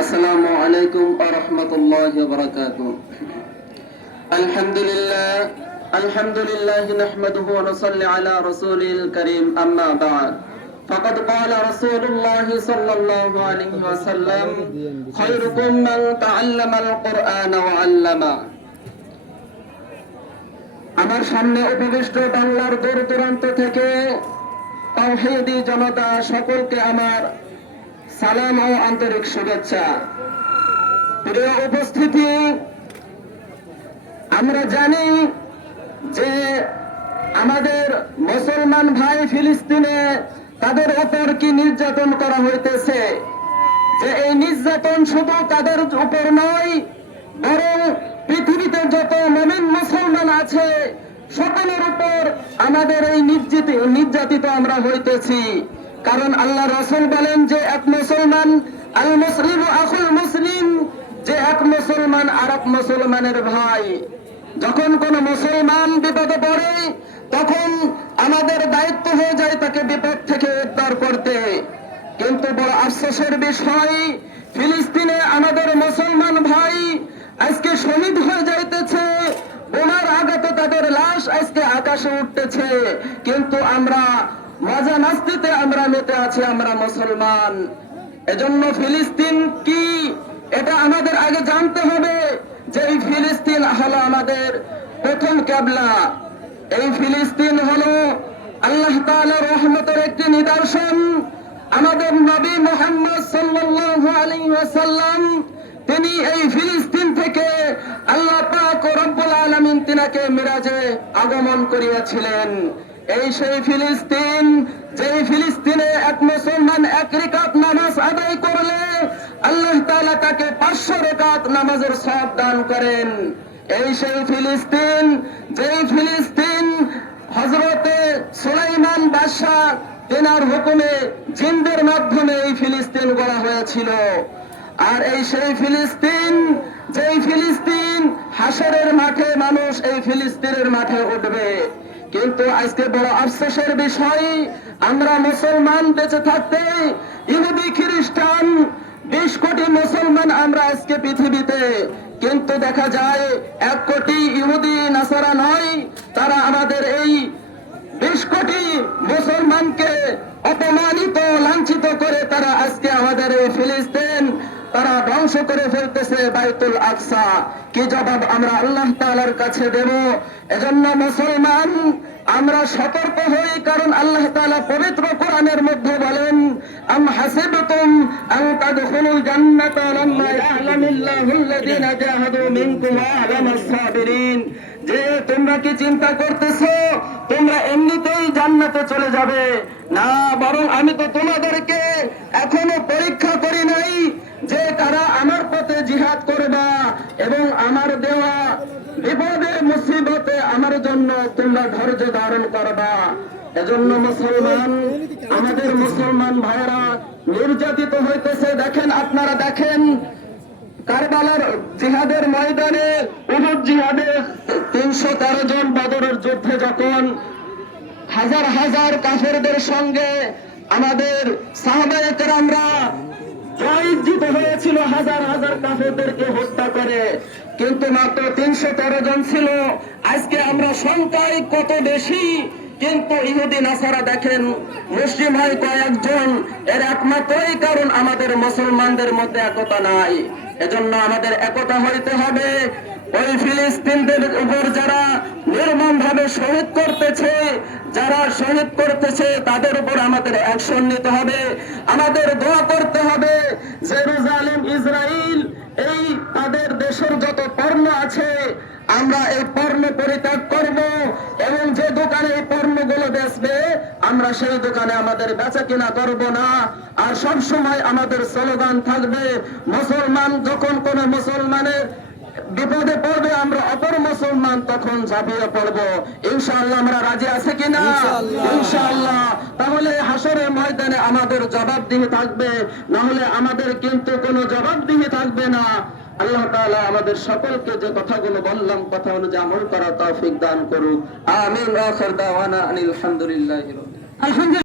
আসসালামু আলাইকুম ওয়া রাহমাতুল্লাহি ওয়া বারাকাতুহু। আলহামদুলিল্লাহ নাহমাদুহু ওয়া নুসাল্লি আলা রাসূলিল কারীম, আম্মা বা'দ। ফাকাদ ক্বালা রাসূলুল্লাহ সাল্লাল্লাহু আলাইহি ওয়াসাল্লাম, খায়রুকুম মান তাআল্লামাল কুরআন ওয়া 'আল্লামা। আমার সামনে উপবিষ্ট বাংলার দূর দূরান্ত থেকে তাওহীদি জনতা সকলকে আমার সালাম ও আন্তরিক শুভেচ্ছা। প্রিয় উপস্থিতি, আমরা জানি যে আমাদের মুসলমান ভাই ফিলিস্তিনে তাদের উপর কি নির্যাতন করা হইতেছে, যে এই নির্যাতন শুধু তাদের উপর নয়, বরং পৃথিবীতে যত মুমিন মুসলমান আছে সকলের উপর আমাদের এই নির্যাতিত আমরা হইতেছি। কারণ আল্লাহ রাসূল বলেন যে এক মুসলমান, আল মুসলিমু আখুল মুসলিম, যে এক মুসলমান আর এক মুসলমানের ভাই। যখন কোন মুসলমান বিপদে পড়ে তখন আমাদের দায়িত্ব হয়ে যায় তাকে বিপদ থেকে উদ্ধার করতে। কিন্তু বড় আফসোসের বিষয়, ফিলিস্তিনে আমাদের মুসলমান ভাই আজকে শহীদ হয়ে যাইতেছে, বোমার আঘাতে তাদের লাশ আজকে আকাশে উঠতেছে, কিন্তু আমরা মজা নাস্তিতে আমরা মেতে আছি, আমরা মুসলমান। এজন্য ফিলিস্তিন কি এটা আমাদের আগে জানতে হবে যে এই ফিলিস্তিন হলো আমাদের প্রথম কিবলা। এই ফিলিস্তিন হলো আল্লাহ তাআলার রহমতের একটি নিদর্শন। আমাদের নবী মুহাম্মদ সাল্লাল্লাহু আলাইহি ওয়াসাল্লাম তিনি এই ফিলিস্তিন থেকে আল্লাহ পাক রব্বুল আলামিন তিনাকে মিরাজে আগমন করিয়েছিলেন। এই সেই ফিলিস্তিন, যেই ফিলিস্তিনে এক মুসলমান এক রাকাত নামাজ আদায় করলে আল্লাহ তাআলা তাকে 500 রাকাত নামাজের সওয়াব দান করেন। এই সেই ফিলিস্তিন, যেই ফিলিস্তিন হযরতে সুলাইমান বাদশা তেনার হুকুমে জিনদের মাধ্যমে এই ফিলিস্তিন গড়া হয়েছিল। আর এই সেই ফিলিস্তিন, যেই ফিলিস্তিন হাসরের মাঠে মানুষ এই ফিলিস্তিনের মাঠে উঠবে। কিন্তু আজকে বড় আফসোসের বিষয়, আমরা মুসলমান বেঁচে থাকতে ইহুদি খ্রিস্টান 20 কোটি মুসলমান আমরা আজকে পৃথিবীতে, কিন্তু দেখা যায় 1 কোটি ইহুদি নাসারা নয়, তারা আমাদের এই 20 কোটি মুসলমানকে অপমানিত লাঞ্ছিত করে তারা আজকে আমাদের এই ফিলিস্তিন তারা ধ্বংস করে ফেলতেছে, বাইতুল আকসা। কি জবাব আমরা আল্লাহ তাআলার কাছে দেব? এজন্য মুসলমান আমরা সতর্ক হই, কারণ আল্লাহ তাআলা পবিত্র কোরআনের মধ্যে বলেন, আম হাসিবতুম আন তাদখুলুল জান্নাতা লাম্মা ইয়ালামিল্লাহুল্লাযীনা জাহাদু মিনকুম ওয়া আলামাস সাবিরিন। যে তোমরা কি চিন্তা করতেছো তোমরা এমনিতেই জান্নাতে চলে যাবে? না, বরং আমি তো তোমাদেরকে এখনো পরীক্ষা করি নাই যে তারা আমার পথে জিহাদ করবা এবং আমার দেওয়া বিপদে মুসিবতে আমার জন্য তোমরা ধৈর্য ধারণ করবা। এজন্য মুসলমান, আমাদের মুসলমান ভাইরা নির্যাতিত হইতেছে। দেখেন, আপনারা দেখেন কারবালার জিহাদের ময়দানে, উহুদ জিহাদে 313 জন বদরের যুদ্ধে যখন হাজার হাজার কাফেরদের সঙ্গে আমাদের সাহাবায়ে কেরামরা জয়যুক্ত হয়েছিল, হাজার হাজার কাফেরদেরকে হত্যা করে, কিন্তু মাত্র 313 জন ছিল। আজকে আমরা সংখ্যায় কত বেশি, কিন্তু ইহুদি নাসারা দেখেন মুসলিম হয় কয়েকজন। এর একমাত্রই কারণ আমাদের মুসলমানদের মধ্যে একতা নাই। এজন্য আমাদের একতা হইতে হবে। ওই ফিলিস্তিনদের উপর যারা নির্মমভাবে শহীদ করতেছে, যারা শহীদ করতেছে তাদের উপর আমাদের অ্যাকশন নিতে হবে। আমাদের দোয়া করতে হবে জেরুজালেম, ইসরাইল, এই তাদের দেশের যত পণ্য আছে আমরা এই পণ্য পরিত্যাগ করব, এবং যে দোকানে এই পণ্যগুলো বেচবে আমরা সেই দোকানে আমাদের বেচা কিনা করব না। আর সব সময় আমাদের স্লোগান থাকবে, মুসলমান যখন কোন মুসলমানের বিপদে পড়বে আমরা অপর মুসলমান তখন ঝাঁপিয়ে পড়বো। ইনশাআল্লাহ আমরা রাজি আছি কিনা? ইনশাআল্লাহ। তাহলে হাসরের ময়দানে আমাদের জবাবদিহি থাকবে, না হলে আমাদের কিন্তু কোনো জবাবদিহি থাকবে না। আল্লাহ তাআলা আমাদের সকলকে যে কথাগুলো বললাম কথা অনুযায়ী আমল করার তৌফিক দান করুক। আমিন। আখির দাওয়ানা আনিল হামদুলিল্লাহি রাব্বিল আলামিন।